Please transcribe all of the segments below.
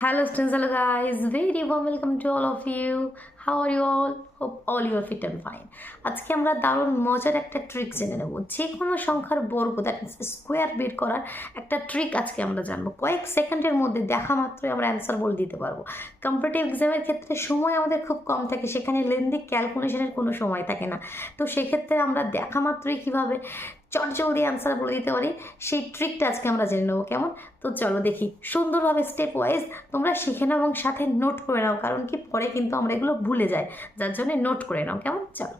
Hello students, hello guys, very warm welcome to all of you. How are you all? All you are fit and fine. আজকে আমরা দারুণ মজার একটা trick জেনে নেব যে কোনো সংখ্যার বর্গ দ্যাট স্কোয়ার বের করার একটা ট্রিক আজকে আমরা জানব কয়েক সেকেন্ডের মধ্যে দেখা মাত্রই আমরা অ্যান্সার বলে দিতে পারব কম্পিটিভ এক্সামের ক্ষেত্রে সময় আমাদের খুব কম থাকে সেখানে লেন্দি ক্যালকুলেশনের কোনো সময় থাকে না তো সেক্ষেত্রে আমরা দেখা মাত্রই কীভাবে চটজলদি অ্যান্সার বলে দিতে পারি। সেই ট্রিকটা আজকে আমরা জেনে নেব কেমন? তো চলো দেখি। সুন্দরভাবে স্টেপ ওয়াইজ তোমরা শিখে নাও এবং সাথে নোট করে নাও, কারণ কি পরে কিন্তু আমরা এগুলো ভুলে যাই। যার জন্য নোট করে নাও, কেমন? চলো।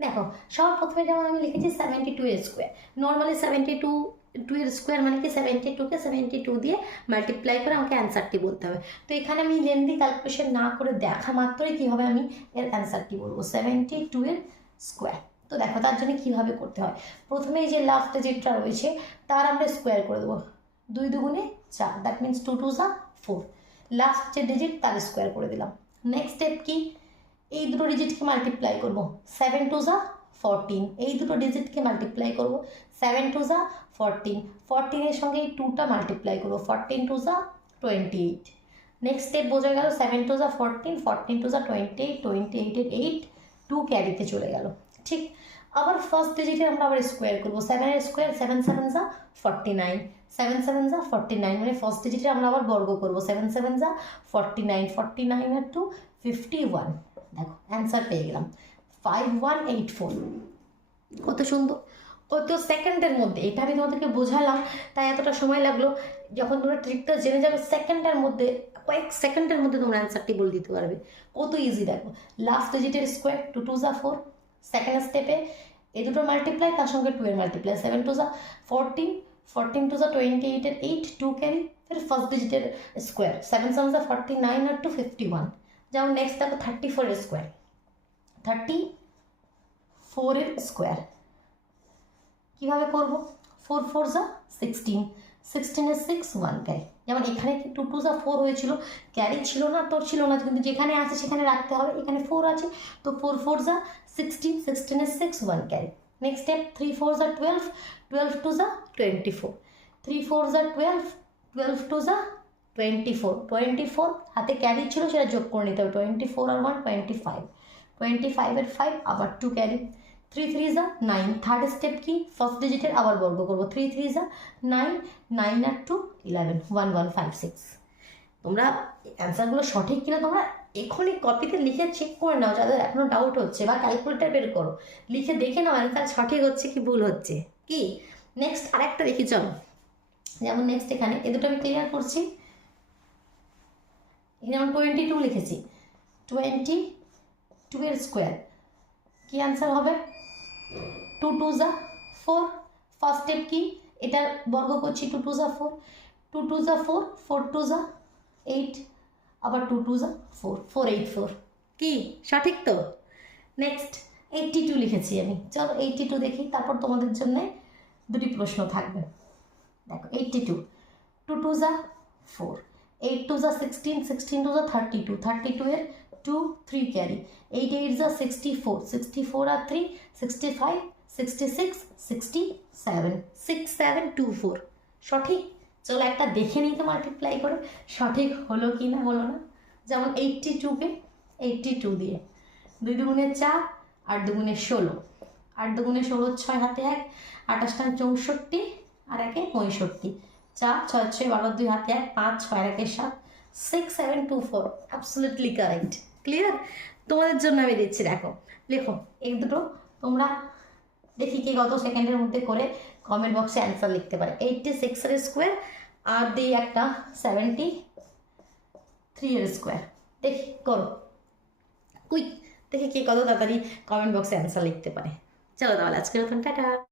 দেখো, সবার প্রথমে যেমন আমি লিখেছি seventy two square normally seventy two two এর স্কোয়ার মানে কি? সেভেন্টি টুকে সেভেন্টি টু দিয়ে মাল্টিপ্লাই করে আমাকে অ্যান্সারটি বলতে হবে। তো এখানে আমি লেন্দি ক্যালকুলেশন না করে দেখা মাত্রই কীভাবে আমি এর অ্যান্সারটি বলব? সেভেন্টি টু এর স্কোয়ার তো দেখো, তার জন্য কীভাবে করতে হয়? প্রথমে এই যে লাস্টে যেটা রয়েছে, তার আমরা স্কোয়ার করে দেবো। দুই দুগুণে চার দ্যাট মিনস টু টু জা ফোর লাস্ট যে ডিজিট তার স্কোয়ার করে দিলাম। নেক্সট স্টেপ কি? এই দুটো ডিজিটকে মাল্টিপ্লাই করব। সেভেন টু জা ফোরটিন এই দুটো ডিজিটকে মাল্টিপ্লাই করব। সেভেন টু জা ফোরটিন ফোরটিনের সঙ্গে এই টুটা মাল্টিপ্লাই করব। ফোরটিন টু জা টোয়েন্টি এইট নেক্সট স্টেপ বোঝা গেল সেভেন টু জা ফোরটিন ফোরটিন টু জা টোয়েন্টি এইট টোয়েন্টি এইটের এইট টু ক্যারিতে চলে গেল। ঠিক? আবার ফার্স্ট ডিজিটে আমরা আবার স্কোয়ার করব। সেভেনের স্কোয়ার সেভেন সেভেন জা ফর্টি নাইন সেভেন সেভেন জা ফর্টি নাইন মানে ফার্স্ট ডিজিটে আমরা আবার বর্গ করব। সেভেন সেভেন জা ফর্টি নাইন ফর্টি নাইন আর টু ফিফটি ওয়ান দেখো অ্যান্সার পেয়ে গেলাম। ফাইভ ওয়ান এইট ফোর কত সুন্দর। কত সেকেন্ডের মধ্যে, এটা আমি তোমাদেরকে বোঝালাম, তাই এতটা সময় লাগল। যখন তোমরা ট্রিকটা জেনে যাবে সেকেন্ডের মধ্যে, কয়েক সেকেন্ডের মধ্যে তোমরা অ্যান্সারটি বলে দিতে পারবে। কত ইজি দেখো। লাস্ট ডিজিটের স্কোয়ার টু টু জা ফোর সেকেন্ড স্টেপে এই দুটো মাল্টিপ্লাই তার সঙ্গে টু এর মাল্টিপ্লাই সেভেন টু জা ফোরটিন ফোরটিন টু জা টোয়েন্টি এইটের এইট টু ক্যারি ফির ফার্স্ট ডিজিটের স্কোয়ার সেভেন সেভেন জা ফর্টি নাইন আর টু ফিফটি ওয়ান যেমন নেক্সট দেখো থার্টি ফোরের স্কোয়ার থার্টি ফোরের স্কোয়ার কীভাবে করব? ফোর ফোর জা সিক্সটিন সিক্সটিনের সিক্স ওয়ান ক্যারি যেমন এখানে টু টু জা ফোর হয়েছিল ক্যারি ছিল না, তোর ছিল না, কিন্তু যেখানে আছে সেখানে রাখতে হবে, এখানে ফোর আছে, তো ফোর ফোর জা sixteen সিক্সটিনের six one carry next step three four জা টুয়েলভ টুয়েলভ টু জা টোয়েন্টি ফোর থ্রি ফোর জা টুয়েলভ টুয়েলভ টু জা টোয়েন্টি ফোর টোয়েন্টি ফোর হাতে ক্যারি ছিল, সেটা যোগ করে নিতে হবে টোয়েন্টি ফোর আর ওয়ান টোয়েন্টি ফাইভ টোয়েন্টি ফাইভের ফাইভ আবার টু ক্যারি থ্রি থ্রি যা নাইন থার্ড স্টেপ কি ফার্স্ট ডিজিটের আবার বর্গ করব। থ্রি থ্রি যা নাইন নাইন আর two eleven one one five six তোমরা অ্যান্সারগুলো সঠিক কিনা তোমরা এখনই কপিতে লিখে চেক করে নাও যাদের এখনও ডাউট হচ্ছে বা ক্যালকুলেটার বের করো। লিখে দেখে নাও অ্যান্সার সঠিক হচ্ছে কি ভুল হচ্ছে। কি? নেক্সট আরেকটা দেখি, চলো। যেমন নেক্সট এখানে, এ দুটো আমি ক্লিয়ার করছি। এখানে যেমন টোয়েন্টি টু লিখেছি। টোয়েন্টি টু এর স্কোয়ার কী অ্যান্সার হবে? টু টু জা ফোর ফার্স্ট স্টেপ কি? এটার বর্গ করছি টু টু জা ফোর। টু টু জা ফোর ফোর টু জা এইট আবার টু টু জা ফোর ফোর এইট ফোর কি? সঠিক তো? নেক্সট এইটটি টু লিখেছি আমি। চলো এইটটি টু দেখি, তারপর তোমাদের জন্য দুটি প্রশ্ন থাকবে। দেখো এইটটি টু টু টু জা ফোর এইট টু জা সিক্সটিন সিক্সটিন টু জা থার্টি টু থার্টি টু এর two three carry eight eight জা সিক্সটি ফোর সিক্সটি ফোর আর three sixty five sixty six sixty seven six seven two four সঠিক? চলো একটা দেখে নিই তো মাল্টিপ্লাই করে। সঠিক হলো কি না হলো না। যেমন এইটটি টুকে এইটটি টু দিয়ে। দুই দুগুণে চার, আট দুগুণে ষোলো। আট দুগুণে ষোলো, ছয় হাতে এক। আঠাশটা চৌষট্টি, আর একে পঁয়ষট্টি। চার, ছয় ছয়, বারো, দুই হাতে এক। পাঁচ, ছয়, একে, সাত। Six seven two four absolutely correct clear তোমাদের জন্য আমি দিচ্ছি, দেখো। লেখো, এই দুটো তোমরা দেখি কি কত সেকেন্ডের মধ্যে করে কমেন্ট বক্সে অ্যান্সার লিখতে পারে। এইটটি সিক্সের স্কোয়ার আর দিই একটা সেভেন্টি থ্রি এর স্কোয়ার দেখি, করো। কুইক দেখি কে কত তাড়াতাড়ি কমেন্ট বক্সে অ্যান্সার লিখতে পারে। চলো তাহলে আজকের মতন, টাটা।